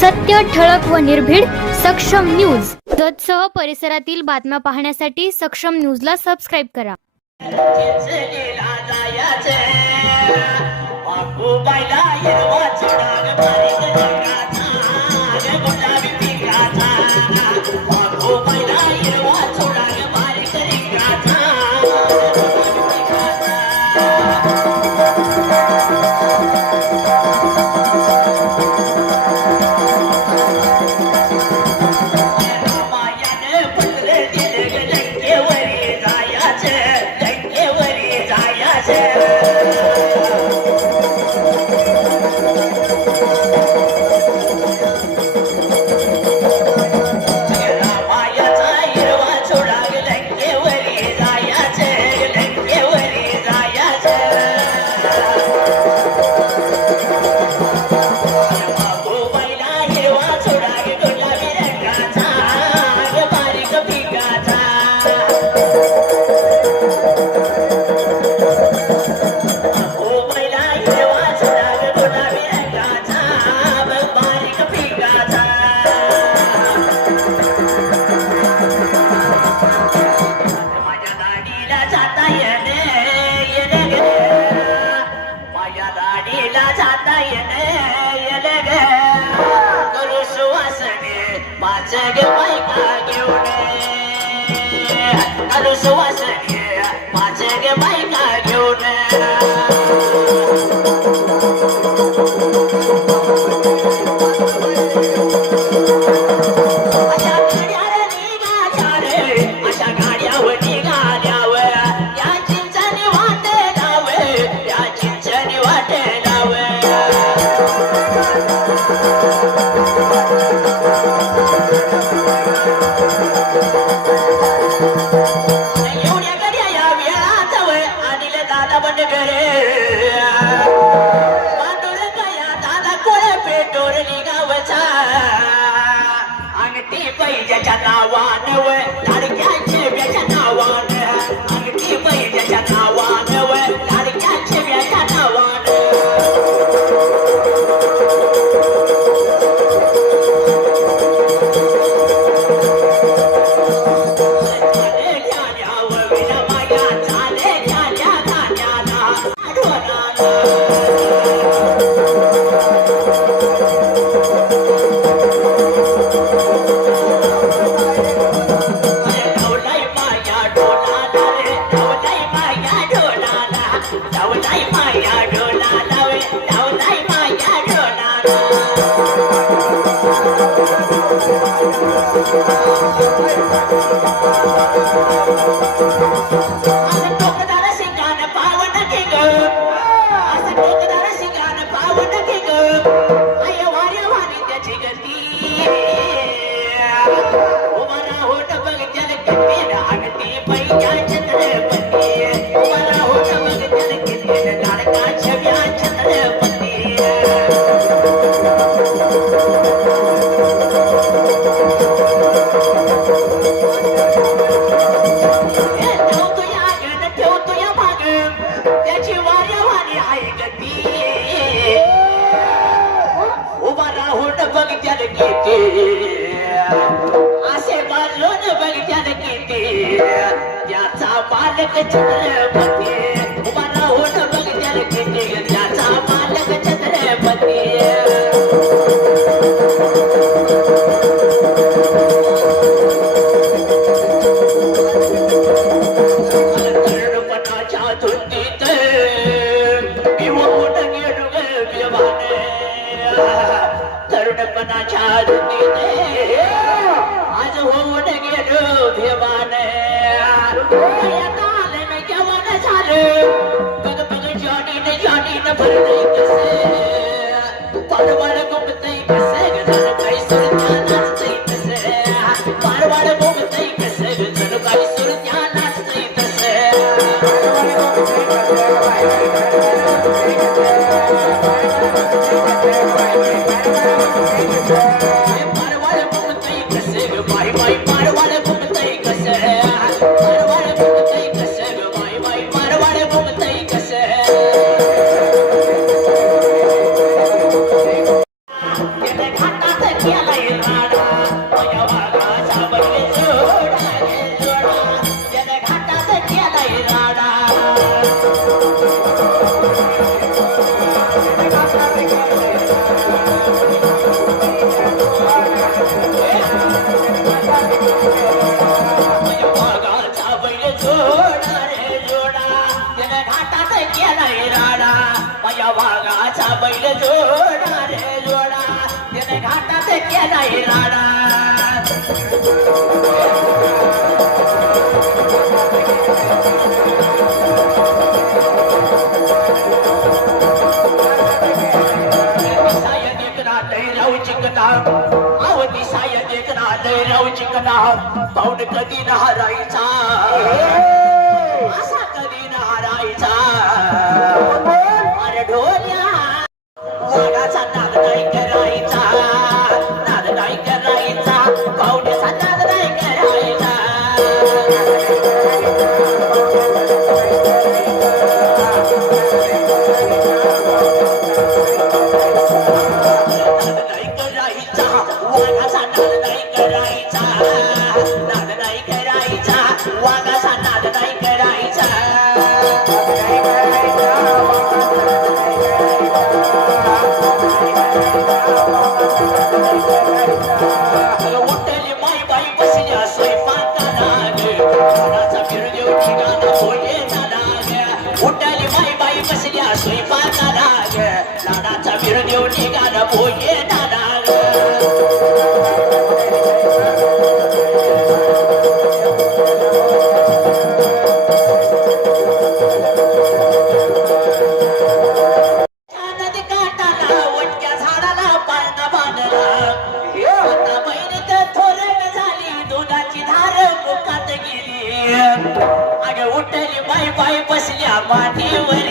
सत्य, ठळक व निर्भीड सक्षम न्यूज. जतसह परिसरातील बातम्या पाहण्यासाठी सक्षम न्यूजला सबस्क्राईब करा. जोडा रे जोडा त्याने घाटात केलाय राडा माझ्या वाघाचा बैल जोडा रे जोडा त्याने घाटात केलाय राडा आवती साय देखना लैराव चिकना पाऊण कधी नहारायचा असा कधी नहारायचा अरे ढोल्या वाघाचा नाद नाही करायचा नाद नाही करायचा पाहुण्याचा नाद नाही करायचा लाडाचा विर देऊ निघाला भोये दादा नदी काटाला वटक्या झाडाला पाळणा बांधला आता बहिणीत थोरग झाली दुधाची धार मुखात गेली अगं उठली बाई बाई बसल्या मातीवर